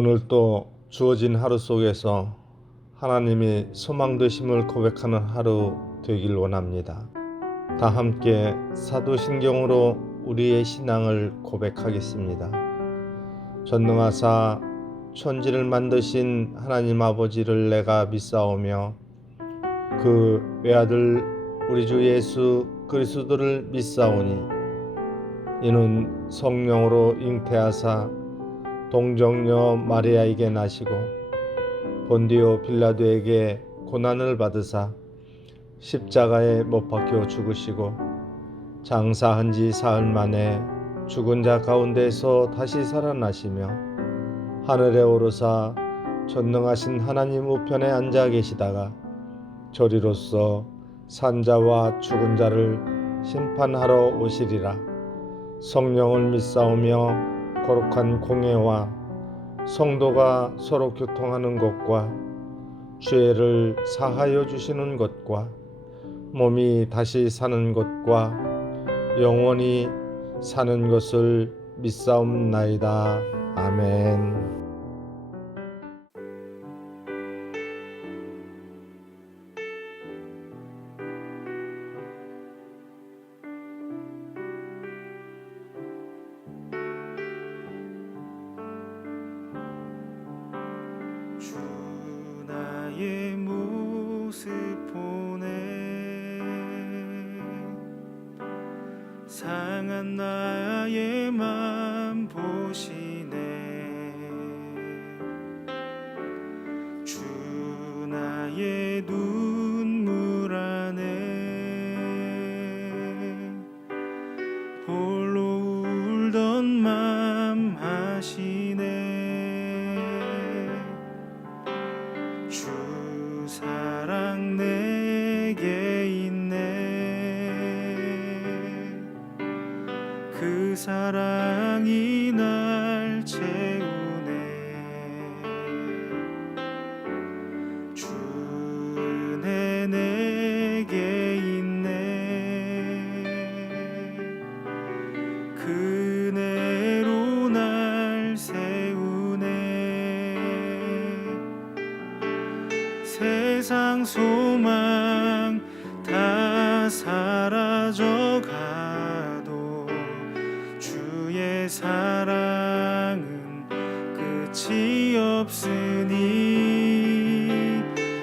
오늘 또 주어진 하루 속에서 하나님이 소망 되심을 고백하는 하루 되길 원합니다. 다 함께 사도신경으로 우리의 신앙을 고백하겠습니다. 전능하사 천지를 만드신 하나님 아버지를 내가 믿사오며 그 외아들 우리 주 예수 그리스도를 믿사오니 이는 성령으로 잉태하사 동정녀 마리아에게 나시고 본디오 빌라도에게 고난을 받으사 십자가에 못 박혀 죽으시고 장사한 지 사흘 만에 죽은 자 가운데서 다시 살아나시며 하늘에 오르사 전능하신 하나님 우편에 앉아 계시다가 저리로서 산자와 죽은 자를 심판하러 오시리라. 성령을 믿사오며 거룩한 공예와 성도가 서로 교통하는 것과 죄를 사하여 주시는 것과 몸이 다시 사는 것과 영원히 사는 것을 믿사옵나이다. 아멘. 주 나의 모습 보네 상한 나의 맘 보시네 주 나의 눈물 안에 홀로 울던 맘 하시네 주 사랑 내게 있네 그 사랑이 날 채우네 주 은혜 내게 있네 그 은혜로 날 세우네 세상 소망 다 사라져가도 주의 사랑은 끝이 없으니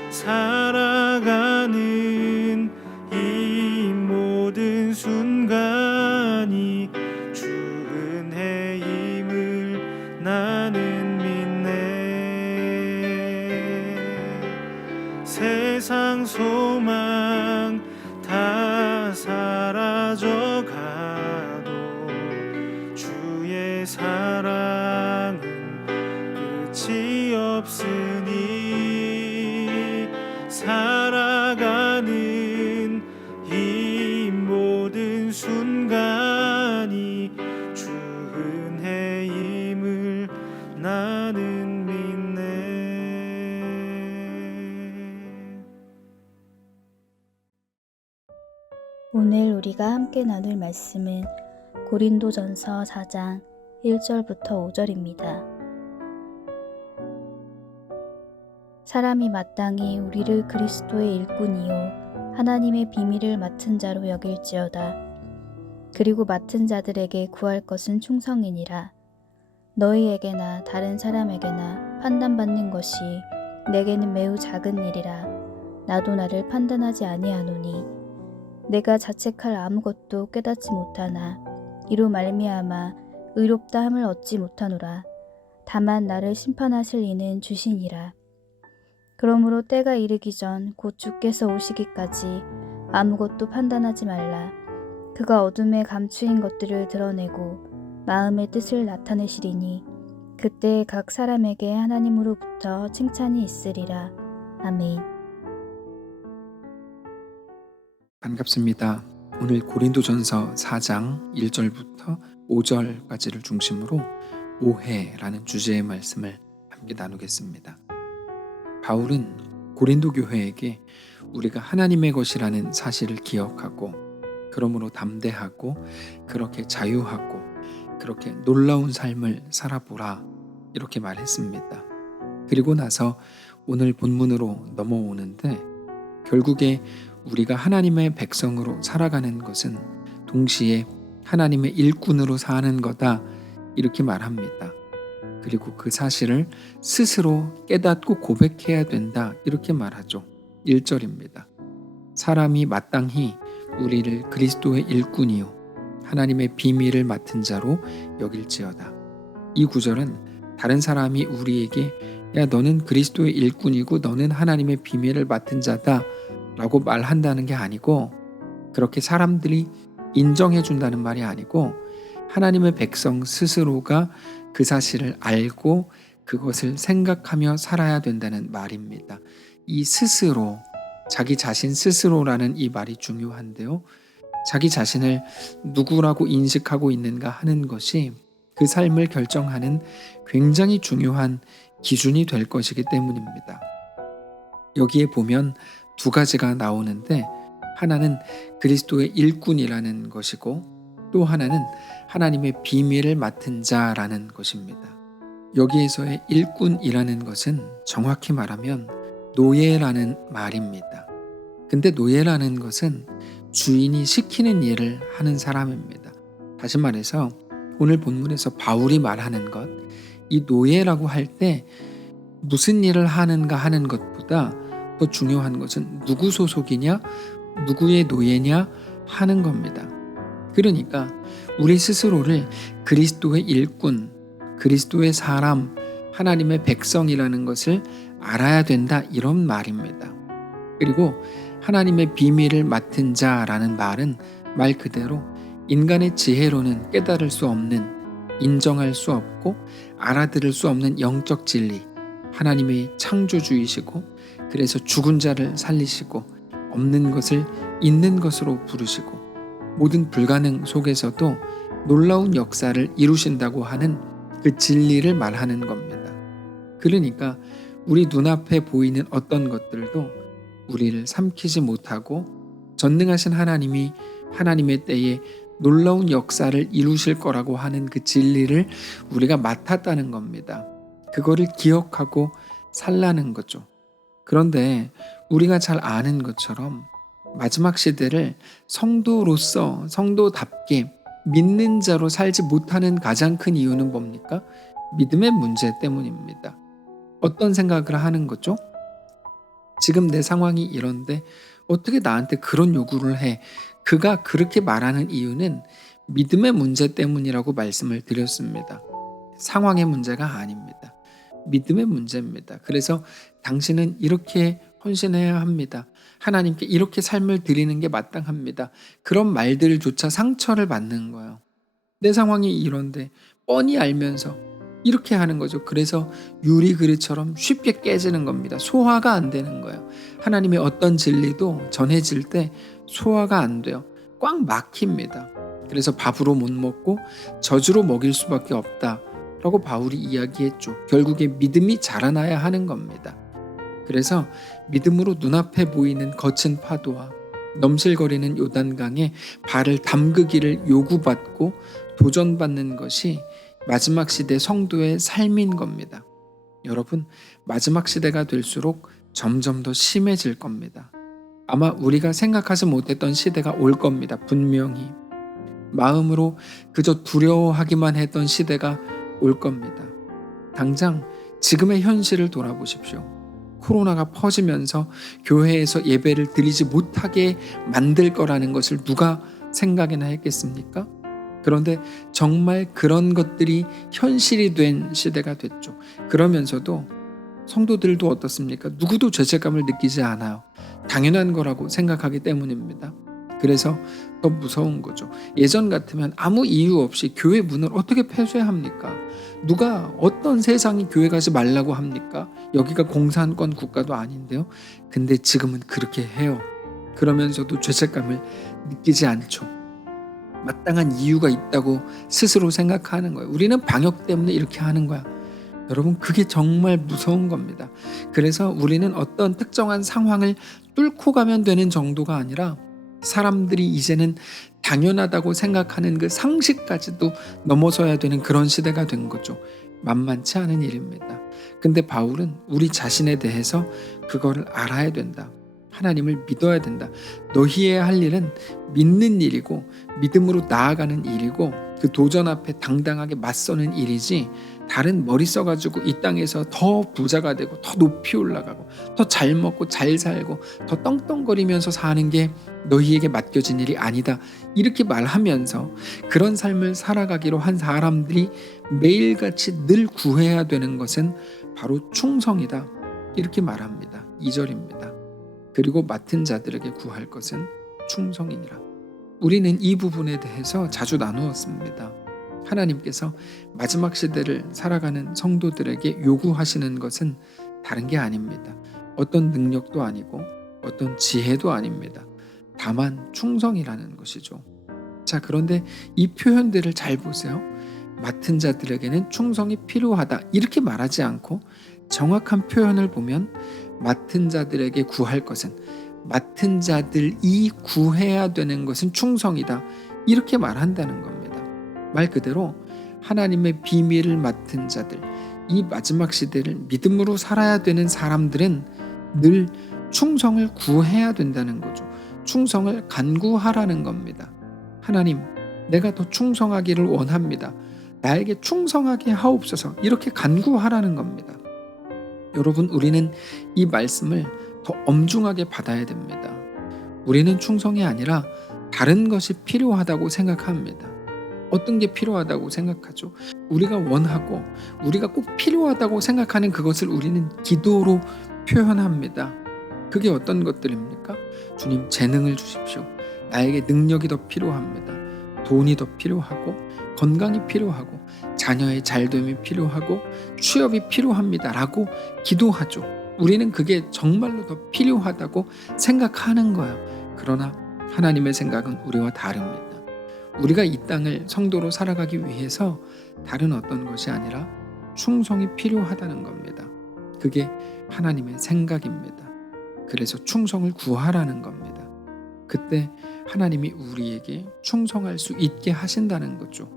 살아가는 이 모든 순간이 주 은혜임을 나는 믿네 세상 소망 다 사라져가도 주의 사랑은 끝이 없으니 살아가는 이 모든 순간이 주 은혜임을 나는 믿네. 오늘 우리가 함께 나눌 말씀은 고린도전서 4장 1절부터 5절입니다. 사람이 마땅히 우리를 그리스도의 일꾼이요 하나님의 비밀을 맡은 자로 여길지어다. 그리고 맡은 자들에게 구할 것은 충성이니라. 너희에게나 다른 사람에게나 판단받는 것이 내게는 매우 작은 일이라. 나도 나를 판단하지 아니하노니 내가 자책할 아무것도 깨닫지 못하나 이로 말미암아 의롭다 함을 얻지 못하노라. 다만 나를 심판하실 이는 주시니라. 그러므로 때가 이르기 전 곧 주께서 오시기까지 아무것도 판단하지 말라. 그가 어둠에 감추인 것들을 드러내고 마음의 뜻을 나타내시리니 그때 각 사람에게 하나님으로부터 칭찬이 있으리라. 아멘. 반갑습니다. 오늘 고린도전서 4장 1절부터 5절까지를 중심으로 오해라는 주제의 말씀을 함께 나누겠습니다. 바울은 고린도 교회에게 우리가 하나님의 것이라는 사실을 기억하고 그러므로 담대하고 그렇게 자유하고 그렇게 놀라운 삶을 살아보라 이렇게 말했습니다. 그리고 나서 오늘 본문으로 넘어오는데 결국에 우리가 하나님의 백성으로 살아가는 것은 동시에 하나님의 일꾼으로 사는 거다 이렇게 말합니다. 그리고 그 사실을 스스로 깨닫고 고백해야 된다 이렇게 말하죠. 1절입니다. 사람이 마땅히 우리를 그리스도의 일꾼이요 하나님의 비밀을 맡은 자로 여길지어다. 이 구절은 다른 사람이 우리에게 야 너는 그리스도의 일꾼이고 너는 하나님의 비밀을 맡은 자다 라고 말한다는 게 아니고 그렇게 사람들이 인정해 준다는 말이 아니고 하나님의 백성 스스로가 그 사실을 알고 그것을 생각하며 살아야 된다는 말입니다. 이 스스로, 자기 자신 스스로라는 이 말이 중요한데요. 자기 자신을 누구라고 인식하고 있는가 하는 것이 그 삶을 결정하는 굉장히 중요한 기준이 될 것이기 때문입니다. 여기에 보면 두 가지가 나오는데 하나는 그리스도의 일꾼이라는 것이고 또 하나는 하나님의 비밀을 맡은 자라는 것입니다. 여기에서의 일꾼이라는 것은 정확히 말하면 노예라는 말입니다. 근데 노예라는 것은 주인이 시키는 일을 하는 사람입니다. 다시 말해서 오늘 본문에서 바울이 말하는 것, 이 노예라고 할 때 무슨 일을 하는가 하는 것보다 더 중요한 것은 누구 소속이냐, 누구의 노예냐 하는 겁니다. 그러니까 우리 스스로를 그리스도의 일꾼, 그리스도의 사람, 하나님의 백성이라는 것을 알아야 된다 이런 말입니다. 그리고 하나님의 비밀을 맡은 자라는 말은 말 그대로 인간의 지혜로는 깨달을 수 없는, 인정할 수 없고 알아들을 수 없는 영적 진리, 하나님의 창조주이시고 그래서 죽은 자를 살리시고 없는 것을 있는 것으로 부르시고 모든 불가능 속에서도 놀라운 역사를 이루신다고 하는 그 진리를 말하는 겁니다. 그러니까 우리 눈앞에 보이는 어떤 것들도 우리를 삼키지 못하고 전능하신 하나님이 하나님의 때에 놀라운 역사를 이루실 거라고 하는 그 진리를 우리가 맡았다는 겁니다. 그거를 기억하고 살라는 거죠. 그런데 우리가 잘 아는 것처럼 마지막 시대를 성도로서 성도답게 믿는 자로 살지 못하는 가장 큰 이유는 뭡니까? 믿음의 문제 때문입니다. 어떤 생각을 하는 거죠? 지금 내 상황이 이런데 어떻게 나한테 그런 요구를 해? 그가 그렇게 말하는 이유는 믿음의 문제 때문이라고 말씀을 드렸습니다. 상황의 문제가 아닙니다. 믿음의 문제입니다. 그래서 당신은 이렇게 헌신해야 합니다. 하나님께 이렇게 삶을 드리는 게 마땅합니다. 그런 말들조차 상처를 받는 거예요. 내 상황이 이런데 뻔히 알면서 이렇게 하는 거죠. 그래서 유리그릇처럼 쉽게 깨지는 겁니다. 소화가 안 되는 거예요. 하나님의 어떤 진리도 전해질 때 소화가 안 돼요. 꽉 막힙니다. 그래서 밥으로 못 먹고 젖으로 먹일 수밖에 없다 라고 바울이 이야기했죠. 결국에 믿음이 자라나야 하는 겁니다. 그래서 믿음으로 눈앞에 보이는 거친 파도와 넘실거리는 요단강에 발을 담그기를 요구받고 도전받는 것이 마지막 시대 성도의 삶인 겁니다. 여러분, 마지막 시대가 될수록 점점 더 심해질 겁니다. 아마 우리가 생각하지 못했던 시대가 올 겁니다. 분명히. 마음으로 그저 두려워하기만 했던 시대가 올 겁니다. 당장 지금의 현실을 돌아보십시오. 코로나가 퍼지면서 교회에서 예배를 드리지 못하게 만들 거라는 것을 누가 생각이나 했겠습니까? 그런데 정말 그런 것들이 현실이 된 시대가 됐죠. 그러면서도 성도들도 어떻습니까? 누구도 죄책감을 느끼지 않아요. 당연한 거라고 생각하기 때문입니다. 그래서 더 무서운 거죠. 예전 같으면 아무 이유 없이 교회 문을 어떻게 폐쇄합니까? 누가 어떤 세상이 교회 가지 말라고 합니까? 여기가 공산권 국가도 아닌데요. 근데 지금은 그렇게 해요. 그러면서도 죄책감을 느끼지 않죠. 마땅한 이유가 있다고 스스로 생각하는 거예요. 우리는 방역 때문에 이렇게 하는 거야. 여러분, 그게 정말 무서운 겁니다. 그래서 우리는 어떤 특정한 상황을 뚫고 가면 되는 정도가 아니라 사람들이 이제는 당연하다고 생각하는 그 상식까지도 넘어서야 되는 그런 시대가 된 거죠. 만만치 않은 일입니다. 근데 바울은 우리 자신에 대해서 그거를 알아야 된다. 하나님을 믿어야 된다. 너희의 할 일은 믿는 일이고 믿음으로 나아가는 일이고 그 도전 앞에 당당하게 맞서는 일이지, 다른 머리 써가지고 이 땅에서 더 부자가 되고 더 높이 올라가고 더 잘 먹고 잘 살고 더 떵떵거리면서 사는 게 너희에게 맡겨진 일이 아니다. 이렇게 말하면서 그런 삶을 살아가기로 한 사람들이 매일같이 늘 구해야 되는 것은 바로 충성이다. 이렇게 말합니다. 2절입니다. 그리고 맡은 자들에게 구할 것은 충성이니라. 우리는 이 부분에 대해서 자주 나누었습니다. 하나님께서 마지막 시대를 살아가는 성도들에게 요구하시는 것은 다른 게 아닙니다. 어떤 능력도 아니고 어떤 지혜도 아닙니다. 다만 충성이라는 것이죠. 자, 그런데 이 표현들을 잘 보세요. 맡은 자들에게는 충성이 필요하다. 이렇게 말하지 않고 정확한 표현을 보면 맡은 자들에게 구할 것은, 맡은 자들이 구해야 되는 것은 충성이다. 이렇게 말한다는 겁니다. 말 그대로 하나님의 비밀을 맡은 자들, 이 마지막 시대를 믿음으로 살아야 되는 사람들은 늘 충성을 구해야 된다는 거죠. 충성을 간구하라는 겁니다. 하나님, 내가 더 충성하기를 원합니다. 나에게 충성하게 하옵소서. 이렇게 간구하라는 겁니다. 여러분, 우리는 이 말씀을 더 엄중하게 받아야 됩니다. 우리는 충성이 아니라 다른 것이 필요하다고 생각합니다. 어떤 게 필요하다고 생각하죠? 우리가 원하고 우리가 꼭 필요하다고 생각하는 그것을 우리는 기도로 표현합니다. 그게 어떤 것들입니까? 주님, 재능을 주십시오. 나에게 능력이 더 필요합니다. 돈이 더 필요하고 건강이 필요하고 자녀의 잘됨이 필요하고 취업이 필요합니다 라고 기도하죠. 우리는 그게 정말로 더 필요하다고 생각하는 거예요. 그러나 하나님의 생각은 우리와 다릅니다. 우리가 이 땅을 성도로 살아가기 위해서 다른 어떤 것이 아니라 충성이 필요하다는 겁니다. 그게 하나님의 생각입니다. 그래서 충성을 구하라는 겁니다. 그때 하나님이 우리에게 충성할 수 있게 하신다는 거죠.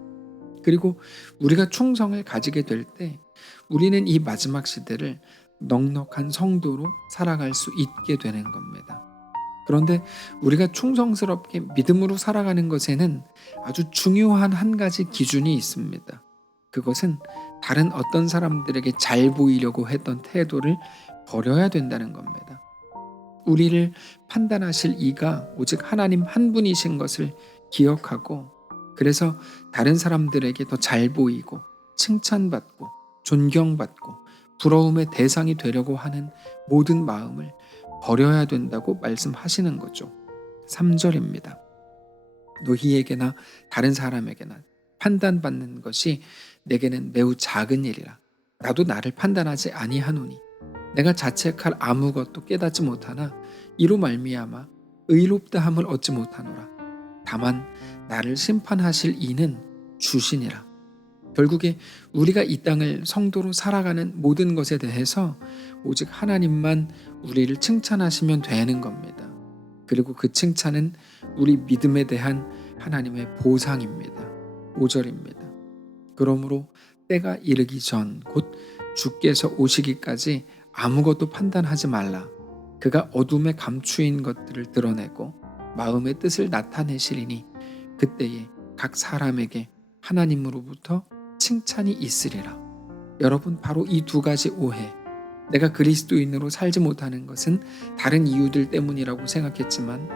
그리고 우리가 충성을 가지게 될 때 우리는 이 마지막 시대를 넉넉한 성도로 살아갈 수 있게 되는 겁니다. 그런데 우리가 충성스럽게 믿음으로 살아가는 것에는 아주 중요한 한 가지 기준이 있습니다. 그것은 다른 어떤 사람들에게 잘 보이려고 했던 태도를 버려야 된다는 겁니다. 우리를 판단하실 이가 오직 하나님 한 분이신 것을 기억하고, 그래서 다른 사람들에게 더 잘 보이고 칭찬받고 존경받고 부러움의 대상이 되려고 하는 모든 마음을 버려야 된다고 말씀하시는 거죠. 3절입니다. 너희에게나 다른 사람에게나 판단받는 것이 내게는 매우 작은 일이라. 나도 나를 판단하지 아니하노니 내가 자책할 아무것도 깨닫지 못하나 이로 말미암아 의롭다함을 얻지 못하노라. 다만 나를 심판하실 이는 주시니라. 결국에 우리가 이 땅을 성도로 살아가는 모든 것에 대해서 오직 하나님만 우리를 칭찬하시면 되는 겁니다. 그리고 그 칭찬은 우리 믿음에 대한 하나님의 보상입니다. 5절입니다. 그러므로 때가 이르기 전 곧 주께서 오시기까지 아무것도 판단하지 말라. 그가 어둠에 감추인 것들을 드러내고 마음의 뜻을 나타내시리니 그때에 각 사람에게 하나님으로부터 칭찬이 있으리라. 여러분, 바로 이 두 가지 오해, 내가 그리스도인으로 살지 못하는 것은 다른 이유들 때문이라고 생각했지만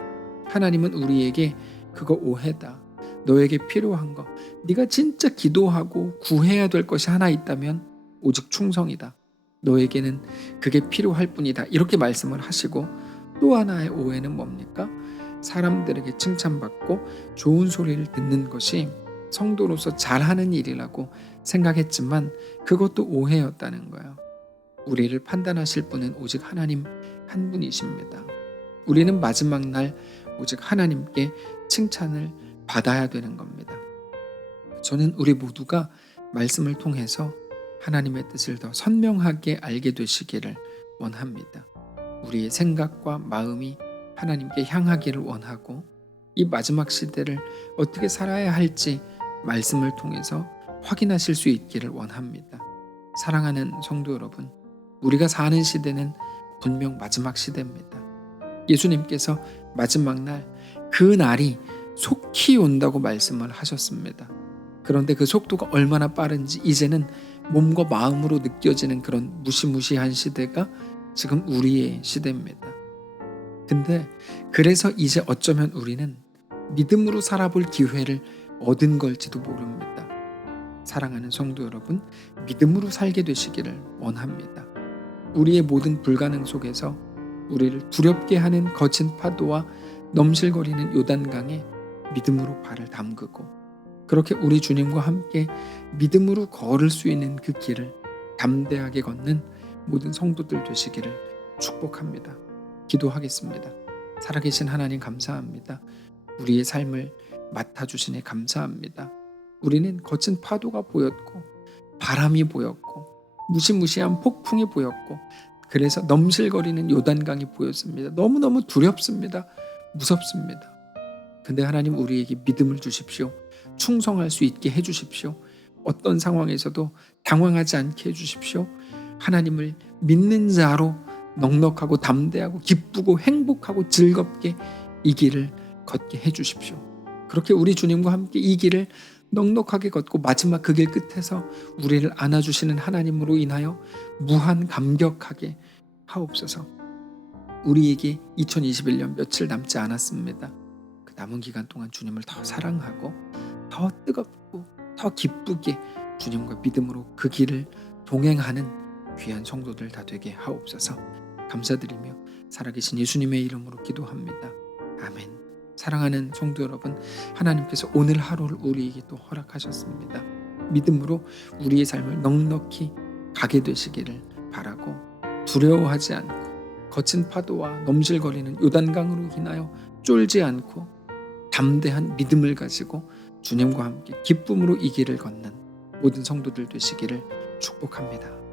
하나님은 우리에게 그거 오해다. 너에게 필요한 거, 네가 진짜 기도하고 구해야 될 것이 하나 있다면 오직 충성이다. 너에게는 그게 필요할 뿐이다. 이렇게 말씀을 하시고, 또 하나의 오해는 뭡니까? 사람들에게 칭찬받고 좋은 소리를 듣는 것이 성도로서 잘하는 일이라고 생각했지만 그것도 오해였다는 거예요. 우리를 판단하실 분은 오직 하나님 한 분이십니다. 우리는 마지막 날 오직 하나님께 칭찬을 받아야 되는 겁니다. 저는 우리 모두가 말씀을 통해서 하나님의 뜻을 더 선명하게 알게 되시기를 원합니다. 우리의 생각과 마음이 하나님께 향하기를 원하고, 이 마지막 시대를 어떻게 살아야 할지 말씀을 통해서 확인하실 수 있기를 원합니다. 사랑하는 성도 여러분, 우리가 사는 시대는 분명 마지막 시대입니다. 예수님께서 마지막 날, 그 날이 속히 온다고 말씀을 하셨습니다. 그런데 그 속도가 얼마나 빠른지 이제는 몸과 마음으로 느껴지는 그런 무시무시한 시대가 지금 우리의 시대입니다. 근데 그래서 이제 어쩌면 우리는 믿음으로 살아볼 기회를 얻은 걸지도 모릅니다. 사랑하는 성도 여러분, 믿음으로 살게 되시기를 원합니다. 우리의 모든 불가능 속에서 우리를 두렵게 하는 거친 파도와 넘실거리는 요단강에 믿음으로 발을 담그고 그렇게 우리 주님과 함께 믿음으로 걸을 수 있는 그 길을 담대하게 걷는 모든 성도들 되시기를 축복합니다. 기도하겠습니다. 살아계신 하나님 감사합니다. 우리의 삶을 맡아주시니 감사합니다. 우리는 거친 파도가 보였고 바람이 보였고 무시무시한 폭풍이 보였고 그래서 넘실거리는 요단강이 보였습니다. 너무너무 두렵습니다. 무섭습니다. 근데 하나님 우리에게 믿음을 주십시오. 충성할 수 있게 해주십시오. 어떤 상황에서도 당황하지 않게 해주십시오. 하나님을 믿는 자로 넉넉하고 담대하고 기쁘고 행복하고 즐겁게 이 길을 걷게 해주십시오. 그렇게 우리 주님과 함께 이 길을 넉넉하게 걷고 마지막 그 길 끝에서 우리를 안아주시는 하나님으로 인하여 무한 감격하게 하옵소서. 우리에게 2021년 며칠 남지 않았습니다. 그 남은 기간 동안 주님을 더 사랑하고 더 뜨겁고 더 기쁘게 주님과 믿음으로 그 길을 동행하는 귀한 성도들 다 되게 하옵소서. 감사드리며 살아계신 예수님의 이름으로 기도합니다. 아멘. 사랑하는 성도 여러분, 하나님께서 오늘 하루를 우리에게 또 허락하셨습니다. 믿음으로 우리의 삶을 넉넉히 가게 되시기를 바라고 두려워하지 않고 거친 파도와 넘실거리는 요단강으로 인하여 쫄지 않고 담대한 믿음을 가지고 주님과 함께 기쁨으로 이 길을 걷는 모든 성도들 되시기를 축복합니다.